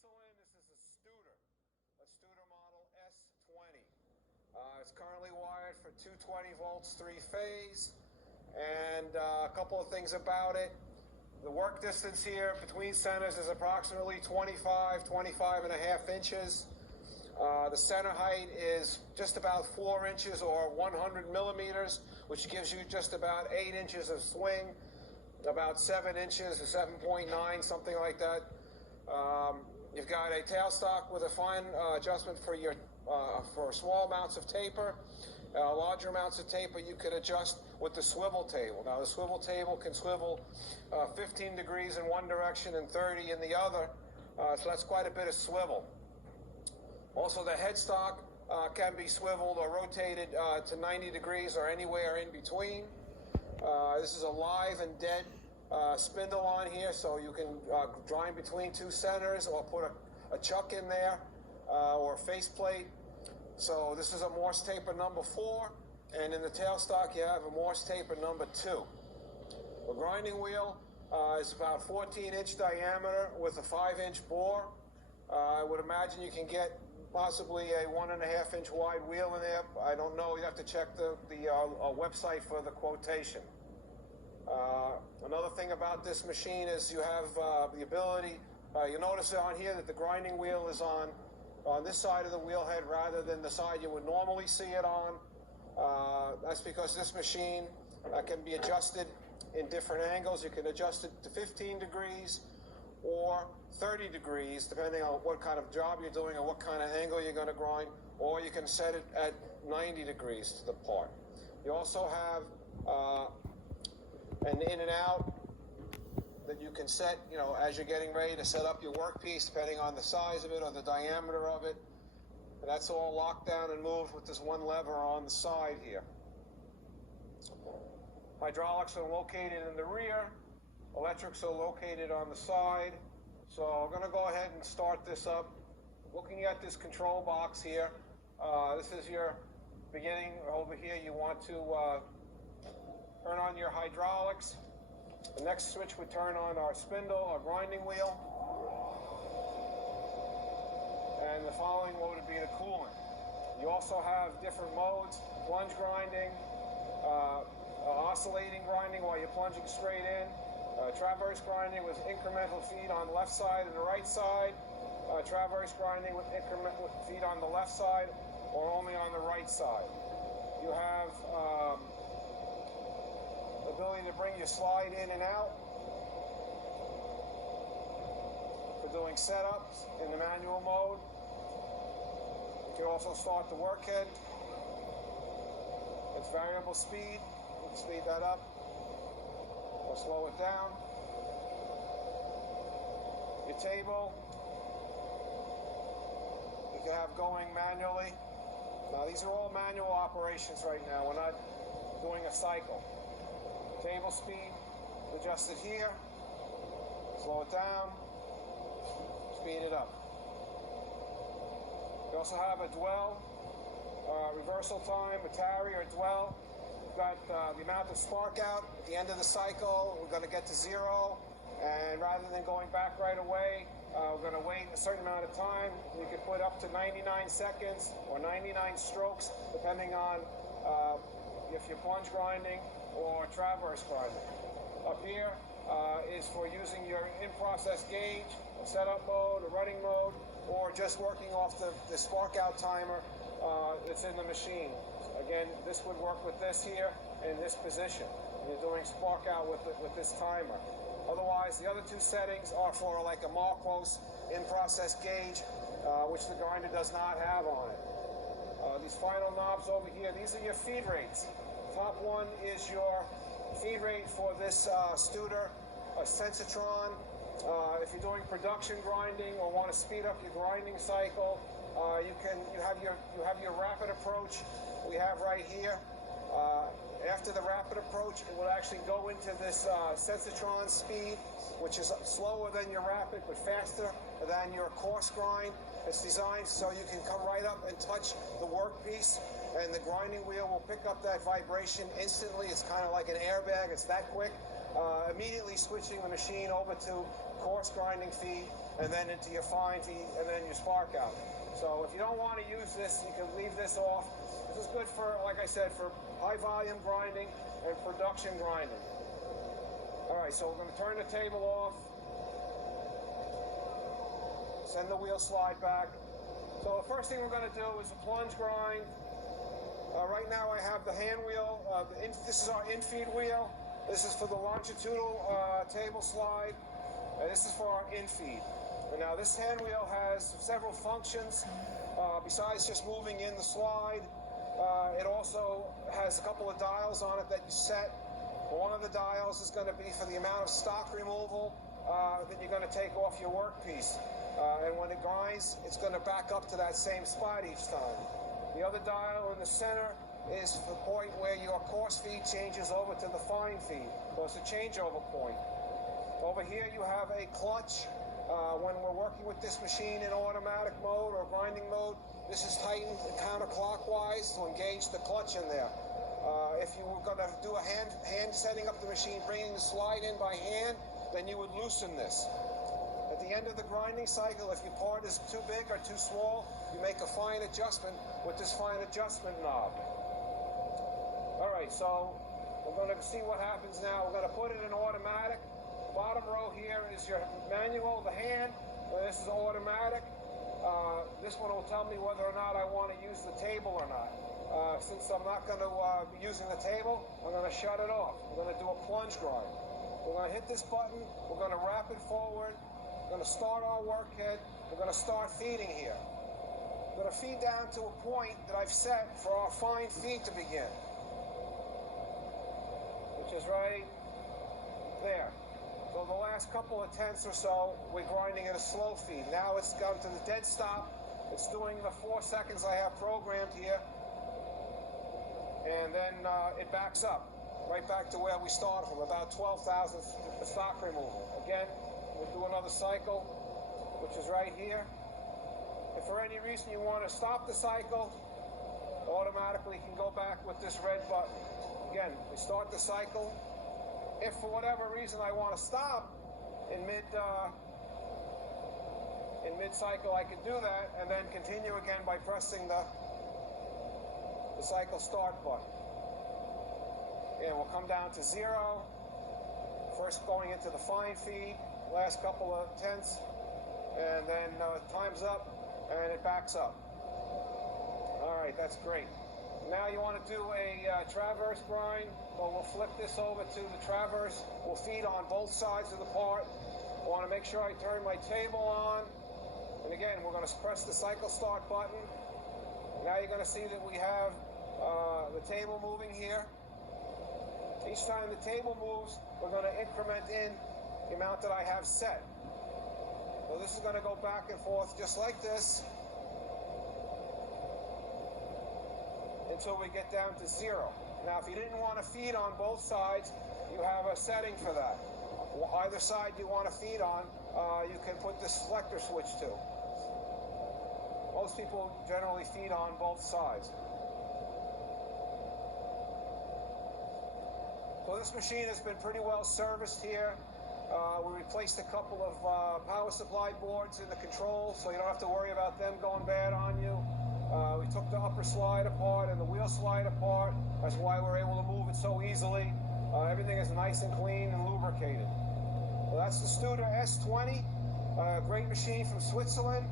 cylinder. This is a Studer model S20. It's currently wired for 220 volts, 3-phase, and a couple of things about it. The work distance here between centers is approximately 25 and a half inches. The center height is just about 4 inches or 100 millimeters, which gives you just about 8 inches of swing, about 7 inches or 7.9, something like that. You've got a tailstock with a fine adjustment for small amounts of taper. Larger amounts of taper you could adjust with the swivel table. Now the swivel table can swivel 15 degrees in one direction and 30 in the other, so that's quite a bit of swivel. Also the headstock can be swiveled or rotated to 90 degrees or anywhere in between. This is a live and dead spindle on here, so you can grind between two centers or put a chuck in there or a faceplate. So this is a Morse taper number 4, and in the tailstock you have a Morse taper number 2. The grinding wheel is about 14-inch diameter with a 5-inch bore. I would imagine you can get possibly a 1.5-inch wide wheel in there. I don't know. You have to check the website for the quotation. Another thing about this machine is you have the ability, you notice on here that the grinding wheel is on this side of the wheel head rather than the side you would normally see it on. That's because this machine can be adjusted in different angles. You can adjust it to 15 degrees or 30 degrees, depending on what kind of job you're doing or what kind of angle you're going to grind, or you can set it at 90 degrees to the part. You also have an in and out that you can set, as you're getting ready to set up your workpiece, depending on the size of it or the diameter of it. And that's all locked down and moved with this one lever on the side here. Hydraulics are located in the rear. Electrics are located on the side. So I'm going to go ahead and start this up. Looking at this control box here, this is your beginning. Over here you want to turn on your hydraulics. The next switch would turn on our spindle, our grinding wheel. And the following mode would be the coolant. You also have different modes: plunge grinding, oscillating grinding while you're plunging straight in, traverse grinding with incremental feed on the left side and the right side, traverse grinding with incremental feed on the left side or only on the right side. You have the ability to bring your slide in and out for doing setups in the manual mode. You can also start the workhead. It's variable speed. You can speed that up or slow it down. Your table you can have going manually. Now these are all manual operations right now. We're not doing a cycle. Table speed, adjust it here, slow it down, speed it up. We also have a dwell, reversal time, a tarry or dwell. We've got the amount of spark out at the end of the cycle. We're going to get to 0, and rather than going back right away, we're going to wait a certain amount of time. You can put up to 99 seconds or 99 strokes, depending on if you're plunge grinding or traverse grinding. Up here is for using your in-process gauge, a setup mode, a running mode, or just working off the spark out timer that's in the machine. Again, this would work with this here in this position. You're doing spark out with this timer. Otherwise, the other 2 settings are for like a Marquos in-process gauge, which the grinder does not have on it. These final knobs over here, these are your feed rates. Top one is your feed rate for this Studer Sensitron. If you're doing production grinding or want to speed up your grinding cycle, you have your rapid approach. We have right here. After the rapid approach, it will actually go into this Sensitron speed, which is slower than your rapid but faster than your coarse grind. It's designed so you can come right up and touch the workpiece, and the grinding wheel will pick up that vibration instantly. It's kind of like an airbag. It's that quick. immediately switching the machine over to coarse grinding feed, and then into your fine feed, and then your spark out. So if you don't want to use this, you can leave this off. This is good for, like I said, for high volume grinding and production grinding. All right, so we're going to turn the table off. Send the wheel slide back. So the first thing we're going to do is a plunge grind. Right now I have the hand wheel. This is our in-feed wheel. This is for the longitudinal table slide. This is for our in-feed. Now this hand wheel has several functions. Besides just moving in the slide, it also has a couple of dials on it that you set. One of the dials is going to be for the amount of stock removal that you're going to take off your workpiece. And when it grinds, it's going to back up to that same spot each time. The other dial in the center is the point where your coarse feed changes over to the fine feed. So it's a changeover point. Over here you have a clutch. When we're working with this machine in automatic mode or grinding mode, this is tightened counterclockwise to engage the clutch in there. If you were going to do a hand setting up the machine, bringing the slide in by hand, then you would loosen this. At the end of the grinding cycle, if your part is too big or too small, you make a fine adjustment with this fine adjustment knob. All right, so we're going to see what happens now. We're going to put it in automatic. Bottom row here is your manual, the hand. This is automatic. This one will tell me whether or not I want to use the table or not. Since I'm not going to be using the table, I'm going to shut it off. We're going to do a plunge grind. We're going to hit this button. We're going to wrap it forward. We're going to start our workhead. We're going to start feeding here. We're going to feed down to a point that I've set for our fine feed to begin, which is right there. So the last couple of tenths or so, we're grinding at a slow feed. Now it's gone to the dead stop. It's doing the 4 seconds I have programmed here. And then it backs up, right back to where we started from, about 12,000 stock removal. Again, we'll do another cycle, which is right here. If for any reason you want to stop the cycle, automatically you can go back with this red button. Again, we start the cycle. If for whatever reason I want to stop in mid-cycle, I can do that and then continue again by pressing the cycle start button. And we'll come down to 0. First going into the fine feed, last couple of tenths, and then time's up and it backs up. All right, that's great. Now you want to do a traverse grind. So we'll flip this over to the traverse. We'll feed on both sides of the part. I want to make sure I turn my table on. And again, we're going to press the cycle start button. Now you're going to see that we have the table moving here. Each time the table moves, we're going to increment in the amount that I have set. So this is going to go back and forth just like this until we get down to 0. Now, if you didn't want to feed on both sides, you have a setting for that. Either side you want to feed on, you can put this selector switch to. Most people generally feed on both sides. So this machine has been pretty well serviced here. We replaced a couple of power supply boards in the controls, so you don't have to worry about them going bad on you. We took the upper slide apart and the wheel slide apart. That's why we're able to move it so easily. Everything is nice and clean and lubricated. Well, that's the Studer S20, great machine from Switzerland.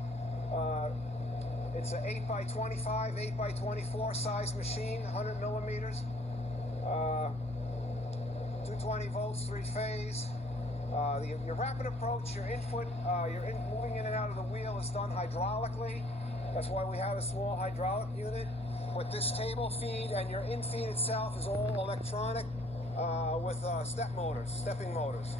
It's an 8x25, 8x24 size machine, 100 millimeters, 220 volts, 3-phase. Your rapid approach, your input, moving in and out of the wheel is done hydraulically. That's why we have a small hydraulic unit. With this table feed and your in feed itself is all electronic with stepping motors.